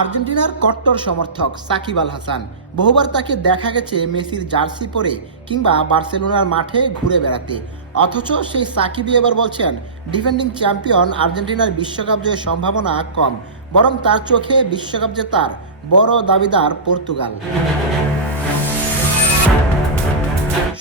আর্জেন্টিনার কট্টর সমর্থক সাকিব আল হাসান। বহুবার তাকে দেখা গেছে মেসির জার্সি পরে কিংবা বার্সেলোনার মাঠে ঘুরে বেড়াতে। অথচ সেই সাকিবই এবার বলছেন ডিফেন্ডিং চ্যাম্পিয়ন আর্জেন্টিনার বিশ্বকাপ জয়ের সম্ভাবনা কম, বরং তার চোখে বিশ্বকাপ জেতার বড় দাবিদার পর্তুগাল।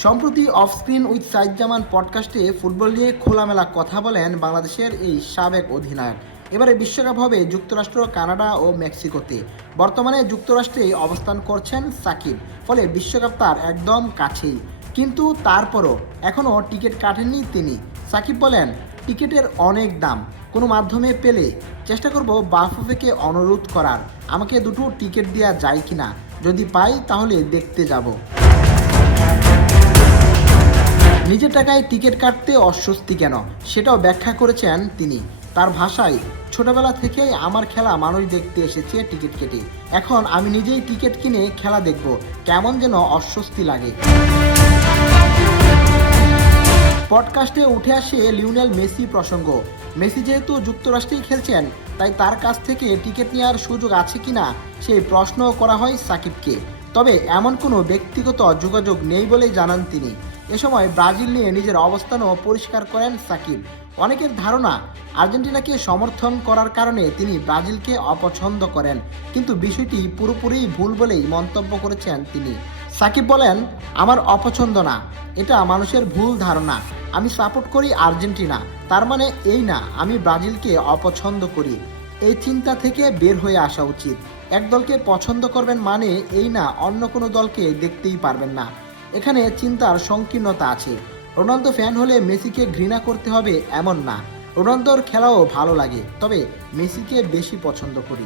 সম্প্রতি off screen with Sayed Zaman পডকাস্টে ফুটবল নিয়ে খোলামেলা কথা বলেন বাংলাদেশের এই সাবেক অধিনায়ক। এবারে বিশ্বকাপ হবে যুক্তরাষ্ট্র, কানাডা ও মেক্সিকোতে। বর্তমানে যুক্তরাষ্ট্রে অবস্থান করছেন সাকিব, ফলে বিশ্বকাপ তার একদম কাছেই। কিন্তু তারপরও এখনও টিকিট কাটেননি তিনি। সাকিব বলেন, টিকিটের অনেক দাম, কোনো মাধ্যমে পেলে চেষ্টা করব বাফুফেকে অনুরোধ করার, আমাকে দুটো টিকিট দেওয়া যায় কিনা, যদি পাই তাহলে দেখতে যাব। নিজের টাকায় টিকিট কাটতে অস্বস্তি কেন, সেটাও ব্যাখ্যা করেছেন তিনি। তার ভাষায়, ছোটবেলা থেকেই আমার খেলা মানুষ দেখতে এসেছে টিকিট কেটে, এখন আমি নিজেই টিকিট কিনে খেলা দেখব, কেমন যেন অস্বস্তি লাগে। পডকাস্টে উঠে আসে লিওনেল মেসি প্রসঙ্গ। মেসি যেহেতু যুক্তরাষ্ট্রেই খেলছেন, তাই তার কাছ থেকে টিকিট নেওয়ার সুযোগ আছে কিনা সেই প্রশ্ন করা হয় সাকিবকে। তবে এমন কোনো ব্যক্তিগত যোগাযোগ নেই বলেই জানান তিনি। এ সময় ব্রাজিল নিয়ে নিজের অবস্থানও পরিষ্কার করেন সাকিব। অনেকের ধারণা আর্জেন্টিনাকে সমর্থন করার কারণে তিনি ব্রাজিলকে অপছন্দ করেন, কিন্তু বিষয়টি পুরোপুরি ভুল বলেই মন্তব্য করেছেন তিনি। সাকিব বলেন, আমার অপছন্দ না, এটা মানুষের ভুল ধারণা। আমি সাপোর্ট করি আর্জেন্টিনা, তার মানে এই না আমি ব্রাজিলকে অপছন্দ করি। এই চিন্তা থেকে বের হয়ে আসা উচিত। এক দলকে পছন্দ করবেন মানে এই না অন্য কোনো দলকে দেখতেই পারবেন না। এখানে চিন্তার সংকীর্ণতা আছে। রোনালদো ফ্যান হলে মেসিকে ঘৃণা করতে হবে এমন না। রোনালদোর খেলাও ভালো লাগে, তবে মেসিকে বেশি পছন্দ করি।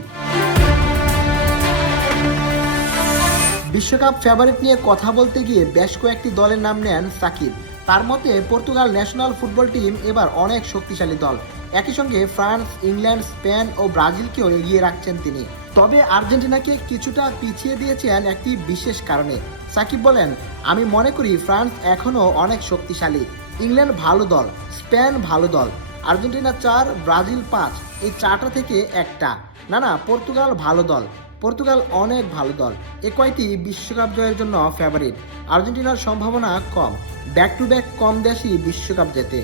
বিশ্বকাপ ফেভারিট নিয়ে কথা বলতে গিয়ে বেশ কয়েকটি দলের নাম নেন সাকিব। তার মতে পর্তুগাল ন্যাশনাল ফুটবল টিম এবার অনেক শক্তিশালী দল। একই সঙ্গে ফ্রান্স, ইংল্যান্ড, স্পেন ও ব্রাজিলকেও এগিয়ে রাখছেন তিনি। তবে আর্জেন্টিনাকে কিছুটা পিছিয়ে দিয়েছেন একটি বিশেষ কারণে। সাকিব বলেন, আমি মনে করি ফ্রান্স এখনও অনেক শক্তিশালী, ইংল্যান্ড ভালো দল, স্পেন ভালো দল, আর্জেন্টিনা 4, ব্রাজিল 5, এই 4টা থেকে একটা। না, পর্তুগাল ভালো দল, পর্তুগাল অনেক ভালো দল। এ কয়টি বিশ্বকাপ জয়ের জন্য ফেভারিট। আর্জেন্টিনার সম্ভাবনা কম, ব্যাক টু ব্যাক কম দেশই বিশ্বকাপ জেতে।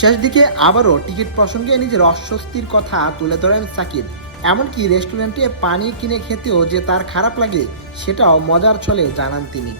শেষ দিকে আবারও টিকিট প্রসঙ্গে নিজের অস্বস্তির কথা তুলে ধরেন সাকিব। এমনকি রেস্টুরেন্টে পানি কিনে খেতেও যে তার খারাপ লাগে, সেটাও মজার ছলে জানান তিনি।